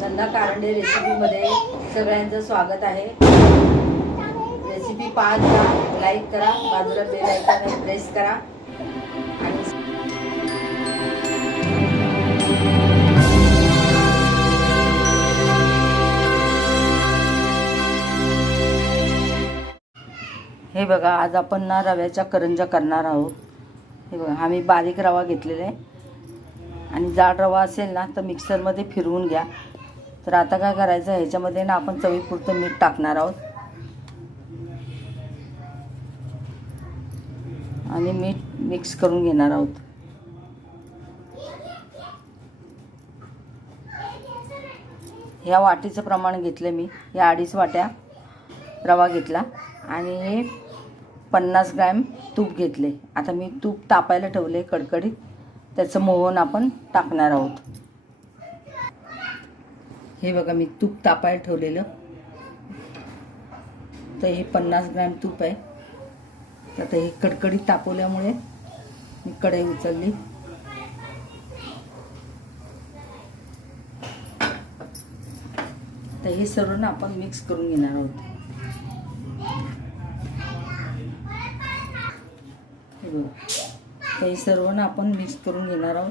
नंदा कारंडे रेसिपीमध्ये सगळ्यांचं स्वागत आहे. रेसिपी पाहत जा लाईक करा बाजूला बेल आयकॉन प्रेस करा. आणि हे बघा आज आपण ना रव्याच्या करंजा करणार आहोत. हे बघा आम्ही बारीक रवा घेतलेला आहे. आणि जाड रवा असेल ना तर मिक्सरमध्ये फिरवून घ्या. तर आता काय करायचं ह्याच्यामध्ये ना आपण चवीपुरतं मीठ टाकणार आहोत. आणि मीठ मिक्स करून घेणार आहोत. ह्या वाटीचं प्रमाण घेतलं मी. या अडीच वाट्या रवा घेतला. आणि हे पन्नास ग्रॅम तूप घेतले. आता मी तूप तापायला ठेवले कडकडीत. त्याचं मोहन आपण टाकणार आहोत. हे बघा मी तूप तापायला ठेवलेलं. तर हे पन्नास ग्रॅम तूप आहे. तर आता हे कडकडीत तापवल्यामुळे मी कढई उचलली. तर हे सर्व ना आपण मिक्स करून घेणार आहोत. हे बघा. तर हे सर्व ना आपण मिक्स करून घेणार आहोत.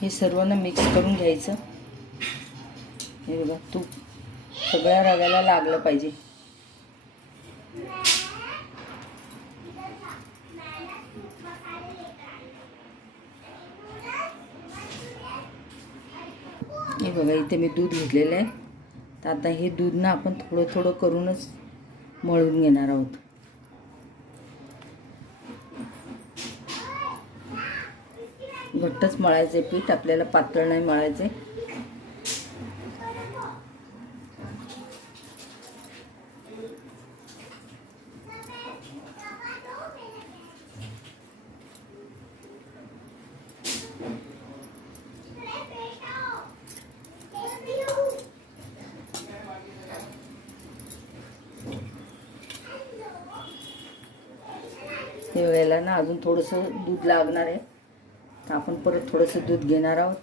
हे सर्व ना मिक्स करून घ्यायचं. हे बघा तूप सगळ्या रव्याला लागलं पाहिजे. हे बघा इथे मी दूध घेतलेलं आहे. तर आता हे दूध ना आपण थोडं थोडं करूनच मळून घेणार आहोत. घट्टच मळायचे पीठ आपल्याला पातळ नाही मळायचे. हे वेळेला ना अजून थोडंसं दूध लागणार आहे. तर आपण परत थोडंसं दूध घेणार आहोत.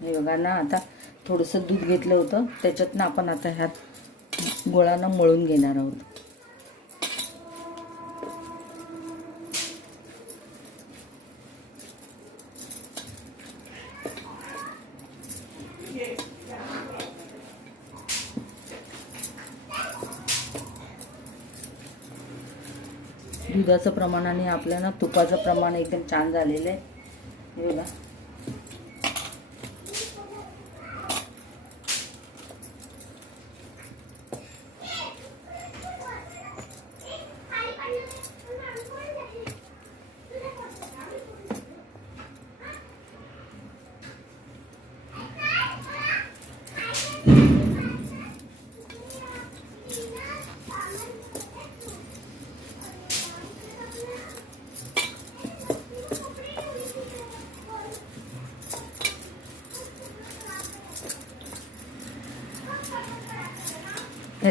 हे बघा ना आता थोडंसं दूध घेतलं होतं. त्याच्यातनं आपण आता ह्यात गोळानं मळून घेणार आहोत. दुधाचं प्रमाण आणि आपल्या ना तुपाचं प्रमाण एकदम छान झालेलं आहे. हे बघा.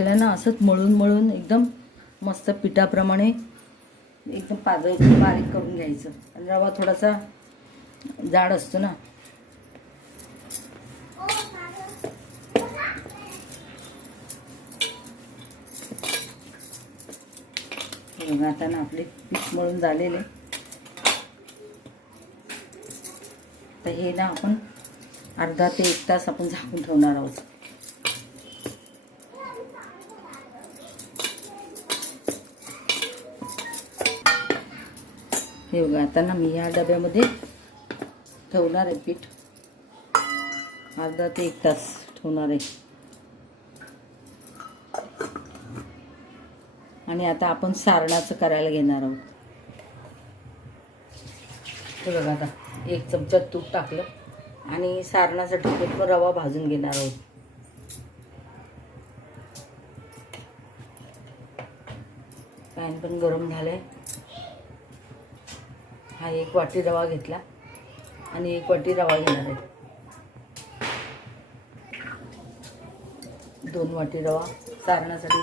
ह्याला ना असंच मळून मळून एकदम मस्त पिठाप्रमाणे एकदम पातळ बारीक करून घ्यायचं. आणि रवा थोडासा जाड असतो ना. आता ना आपले पीठ मळून झालेले. तर हे ना आपण अर्धा ते एक तास आपण झाकून ठेवणार आहोत. हे बघा आता ना मी ह्या डब्यामध्ये ठेवणार आहे पीठ. अर्धा ते एक तास ठेवणार आहे. आणि आता आपण सारणाचं करायला घेणार आहोत. हे बघा आता एक चमचा तूप टाकलं आणि सारणासाठी पूर्ण रवा भाजून घेणार आहोत. पॅन पण गरम झालं आहे हा एक वाटी रवा घेतला आणि एक वाटी रवा घेणार आहे. दोन वाटी रवा सारण्यासाठी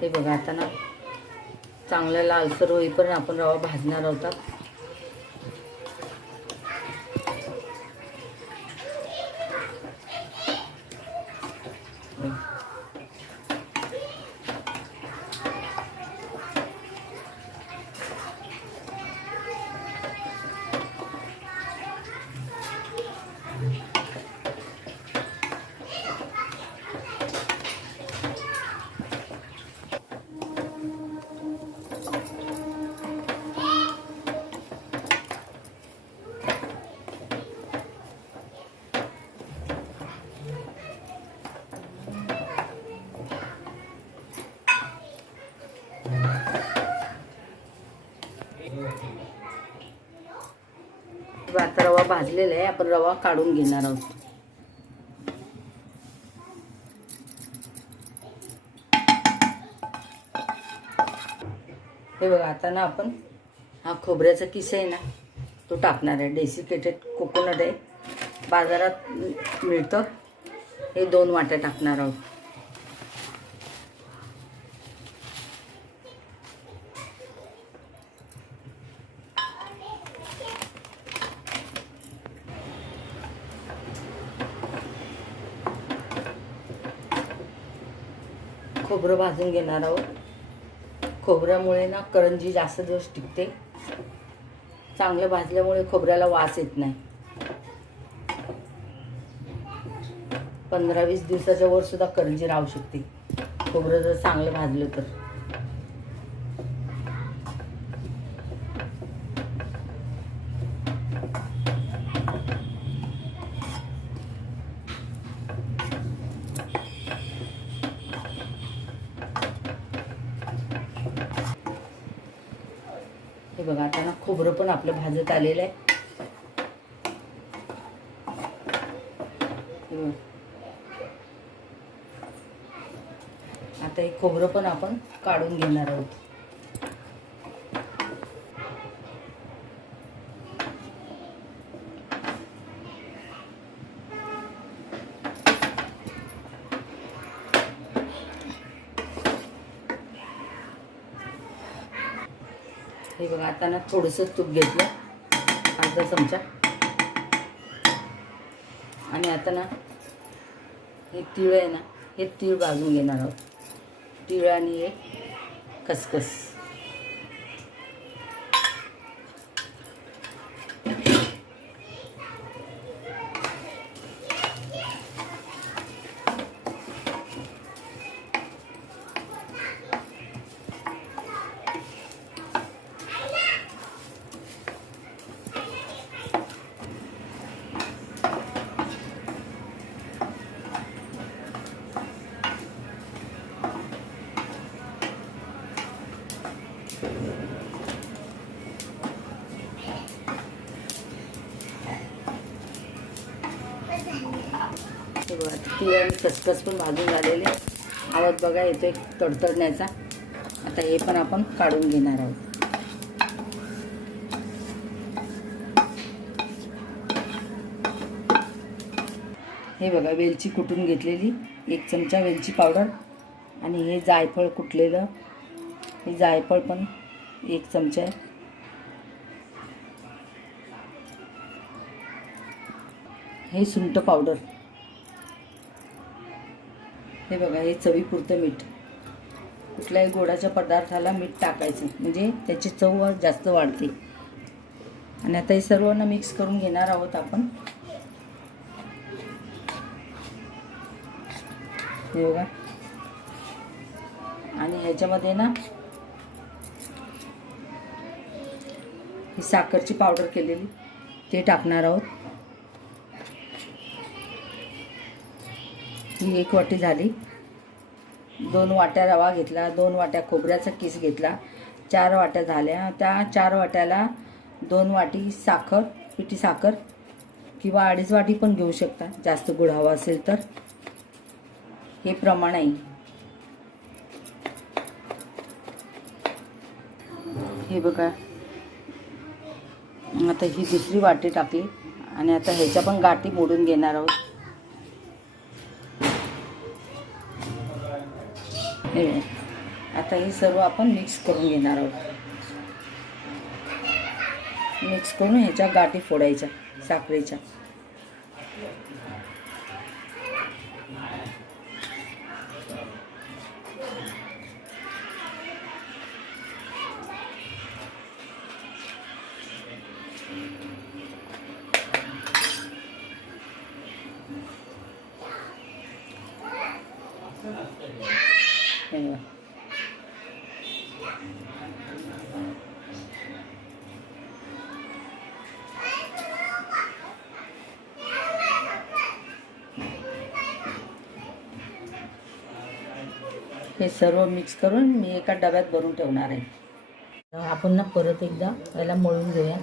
हे बघा आता ना चांगलं लालसर होईपर्यंत आपण रवा भाजणार आहोत. आता रवा भाजलेला आहे. आपण रवा काढून घेणार आहोत. हे बघा आता ना आपण हा खोबऱ्याचा किस आहे ना तो टाकणार आहे. डेसिकेटेड कोकोनट आहे. बाजारात मिळतं. हे दोन वाट्या टाकणार आहोत. खोबरं भाजून घेणार आहोत. खोबऱ्यामुळे ना करंजी जास्त दिवस टिकते. चांगलं भाजल्यामुळे खोबऱ्याला वास येत नाही. पंधरा वीस दिवसाच्या वर सुद्धा करंजी राहू शकते. खोबरं जर चांगलं भाजलं तर हे बघा आता ना खोबरं पण आलेलं आहे. आता हे खोबरं पण आपण काढून घेणार आहोत. हे बघा आता ना थोडंसं तूप घेतलं. अर्धा चमचा. आणि आता ना हे तीळ आहे ना हे तीळ भाजून घेणार आहोत. तीळ आणि हे खसखस हे बघा तीळ आणि खसखस पण भाजून झालेले आवाज बघा येतो एक तडतडण्याचा. आता हे पण आपण काढून घेणार आहोत. हे बघा वेलची कुटून घेतलेली. एक चमचा वेलची पावडर आणि हे जायफळ कुटलेलं. हे जायफळ पण एक चमचा आहे. हे सुंठ पावडर. हे बघा हे चवीपुरतं मीठ. कुठल्याही गोडाच्या पदार्थाला मीठ टाकायचं. म्हणजे त्याची चव जास्त वाढते. आणि आता हे सर्वांना मिक्स करून घेणार आहोत आपण. हे बघा. आणि ह्याच्यामध्ये ना ही साखरची पावडर केलेली ते टाकणार आहोत. ही एक वाटी झाली. दोन वाट्या रवा घेतला दोन वाट्या खोबऱ्याचा किस घेतला चार वाट्या झाल्या. त्या चार वाट्याला दोन वाटी साखर पिठी साखर किंवा अडीच वाटी पण घेऊ शकता. जास्त गुळ हवा असेल तर. हे प्रमाण आहे. हे बघा. आता ही दुसरी वाटी टाकली आणि आता ह्याच्या पण गाठी मोडून घेणार आहोत. हे. आता हे सर्व आपण मिक्स करून घेणार आहोत. मिक्स करून ह्याच्या गाठी फोडायच्या साखरेच्या. हे सर्व मिक्स करून मी एका डब्यात भरून ठेवणार आहे. आपण ना परत एकदा याला मळून घेऊया.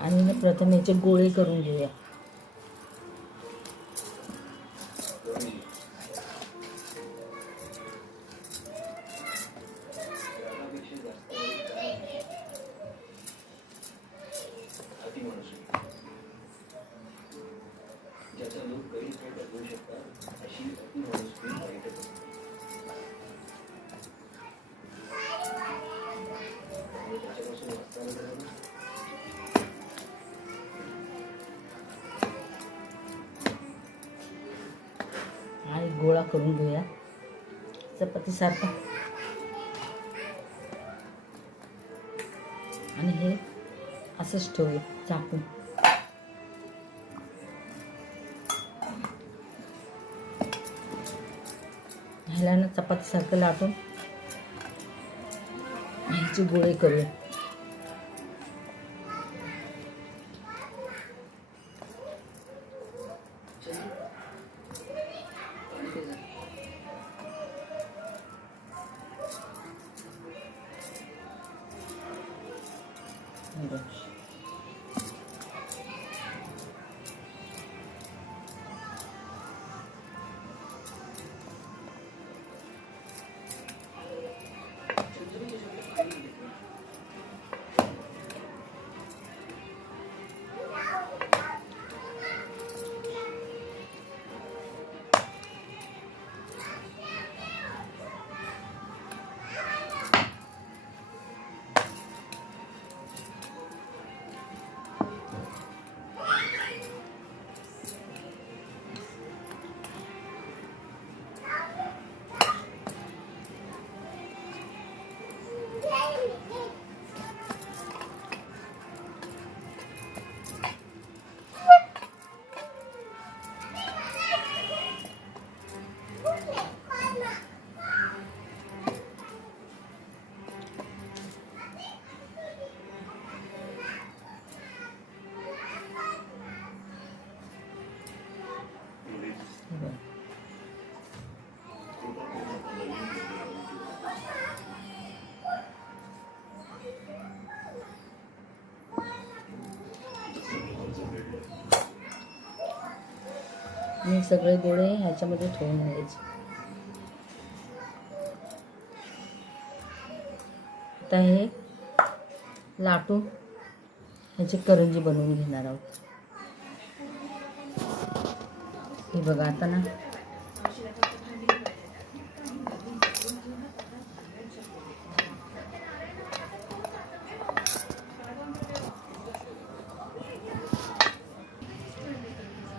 आणि प्रथम याचे गोळे करून घेऊया. गोळा करून घेऊया. चपातीसारखा. आणि हे असंच ठेवूया झाकून. ह्याला ना चपातीसारखं लाटून ह्याचे गोळे करूया. हे सगळे गोळे ह्याच्यामध्ये ठेवून घ्यायचे. आता हे लाटून ह्याची करंजी बनवून घेणार आहोत. हे बघा आता ना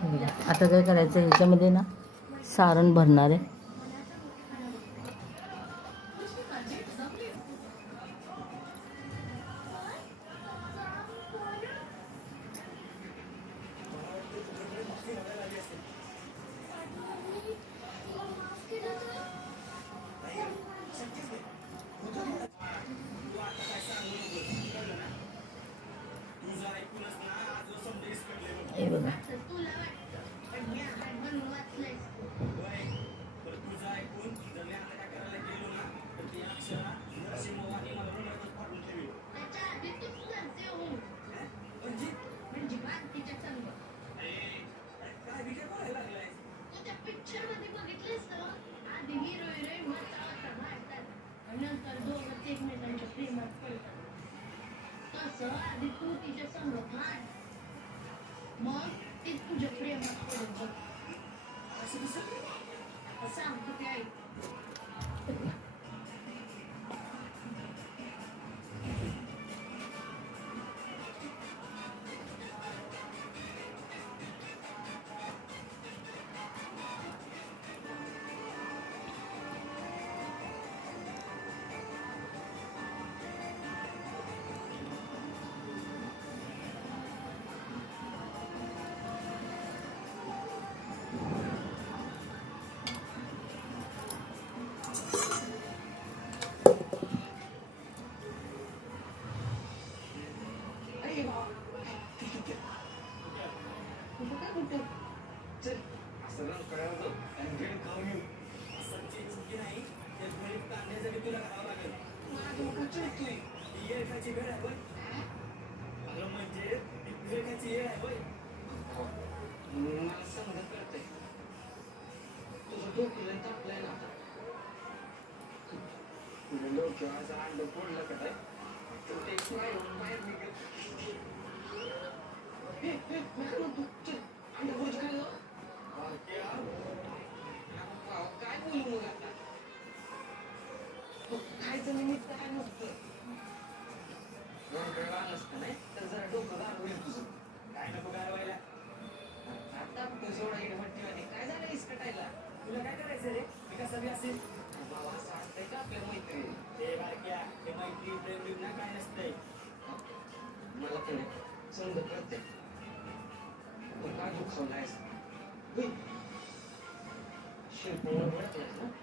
हे बघा. आता काय करायचं ह्याच्यामध्ये ना सारण भरणार आहे. Thank you. मग निमित्त काय नसतं. डोकं घाण असतं नाही, तर जरा डोकं घाण होईल तुझं. काय नको घालवायला? आता तू सोडा इडभट्टीवाणी. काय झालं इसकटायला? तुला काय करायचं रे? मी कसा बी असेल? बाबा, असं वाटतंय का आपल्या मैत्रिणी? मला बारक्या नाही. समजत कळतंय. पण का दुखावलायस? होय. शिरपूरवर ओळखलंस ना? हा? माझं डोकं बी लय फिरलेलं ना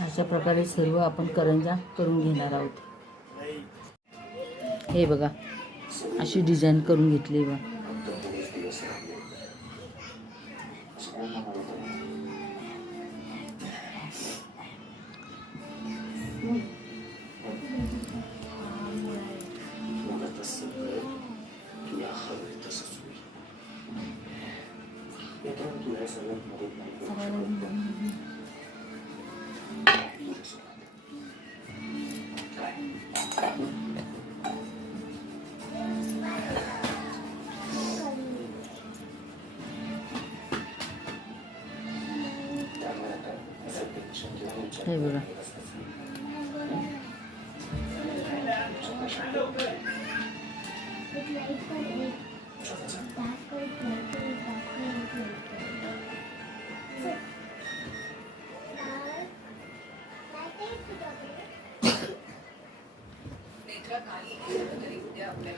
अशा प्रकारे सर्व आपण करंजा करून घेणार आहोत. हे बघा अशी डिझाईन करून घेतली बघा हे बघा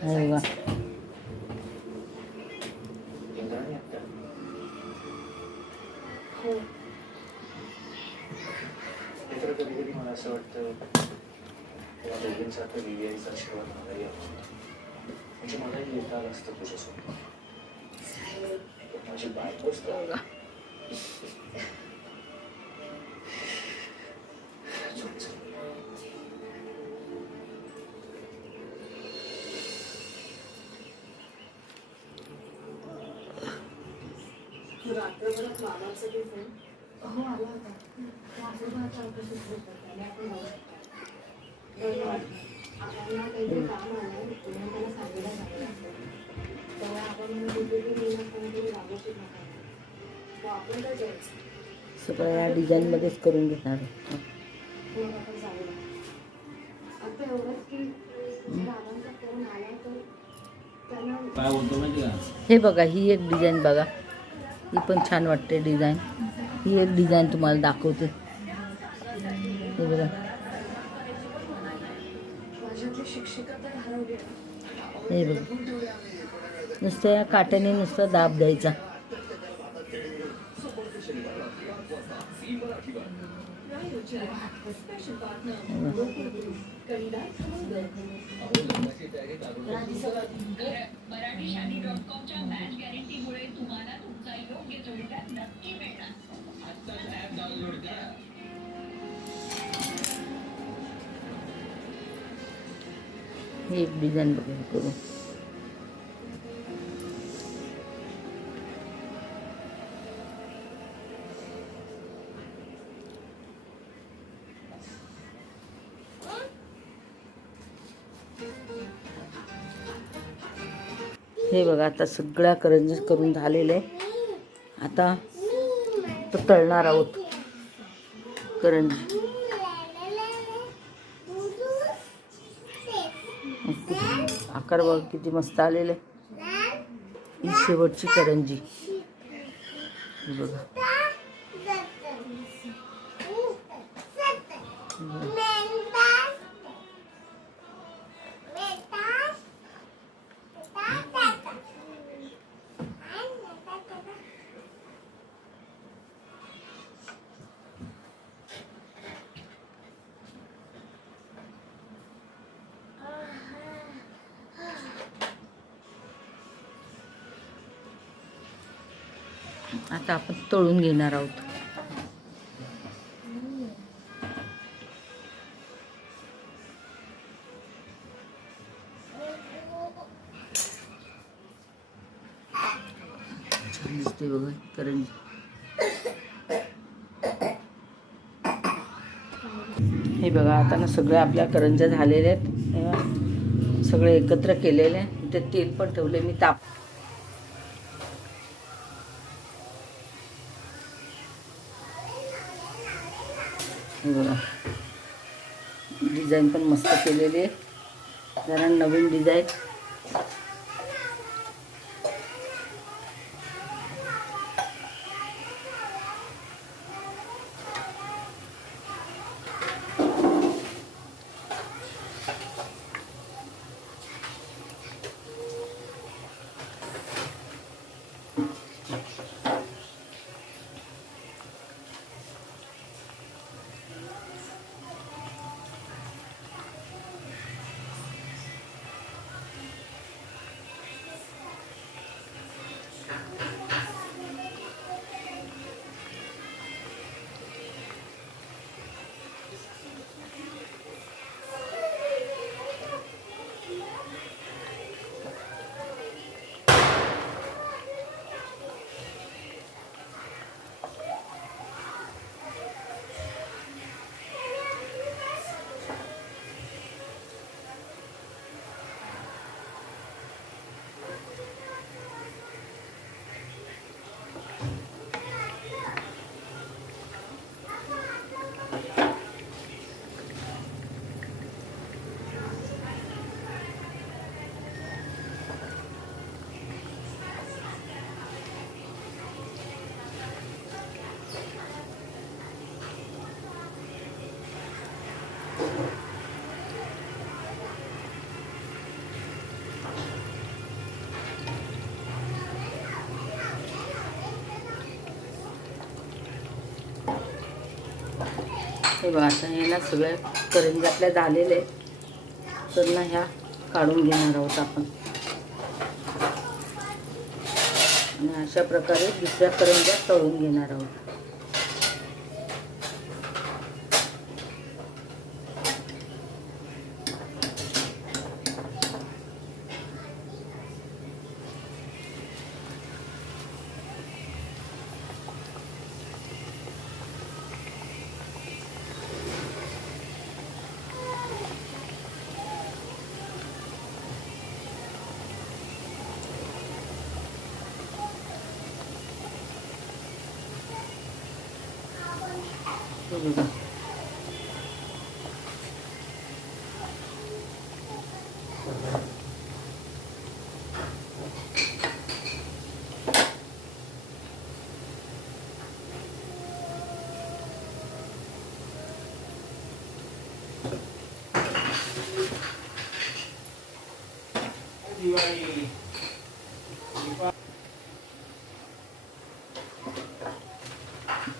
हे बघा असं वाटतं त्या दोघींसारखं दिव्याचा आशीर्वाद मलाही हवा म्हणजे मलाही येता आलं असतं तुझ्यासोबत. पण माझी बायकोच. रात्रभरात मामासाठी फोन. हो आला होता. रात्रभरात चौकशी सगळं या डिझाईनमध्येच करून घेणार. हे बघा ही एक डिझाईन बघा. ही पण छान वाटते डिझाईन. ही एक डिझाईन तुम्हाला दाखवते. हे बघा. आहे. हे बघा. नुसतं या काट्याने नुसतं दाब द्यायचा. मराठी शादी डॉट कॉमच्या मॅच गॅरंटीमुळे तुम्हाला तुमचा योग्य जोडीदार नक्की मिळणार. आजचाच एक डिझाईन बघा करू हे बघा आता सगळ्या करंजी करून झालेले आहे. आता तो तळणार आहोत करंजी आकार बघ किती मस्त आलेले. ही शेवटची करंजी. बघा. आता आपण तळून घेणार आहोत. छान दिसते बघा करंजी हे बघा आता ना सगळ्या आपल्या करंज्या झालेल्या आहेत. सगळे एकत्र केलेले. आहे. तेल पण ठेवले मी ताप हे बघा. डिझाईन पण मस्त केलेली आहे. जरा नवीन डिझाईन हे बघा आता हे ना सगळ्या करंज्या आपल्या झालेल्या तर ना ह्या काढून घेणार आहोत आपण. आणि अशा प्रकारे दुसऱ्या करंज्या तळून घेणार आहोत. बघा.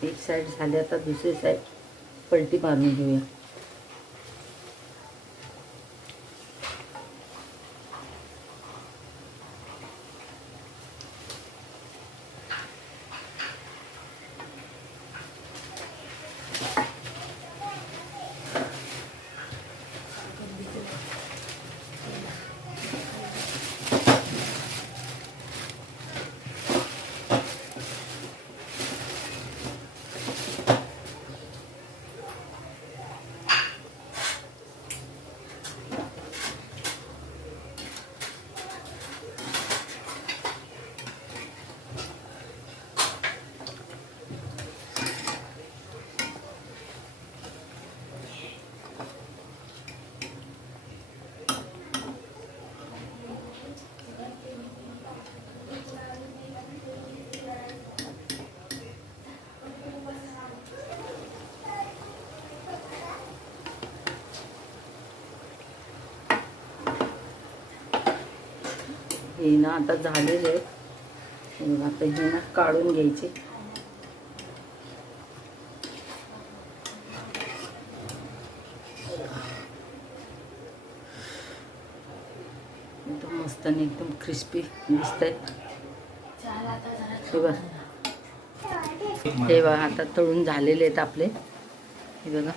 एक साईड झाली आता दुसरी साईड particularmente, हे ना आता झालेले आहेत. आता हे ना काढून घ्यायचे. एकदम मस्त आणि एकदम क्रिस्पी दिसत आहेत हे बघा. हे बघा आता तळून झालेले आहेत आपले. हे बघा.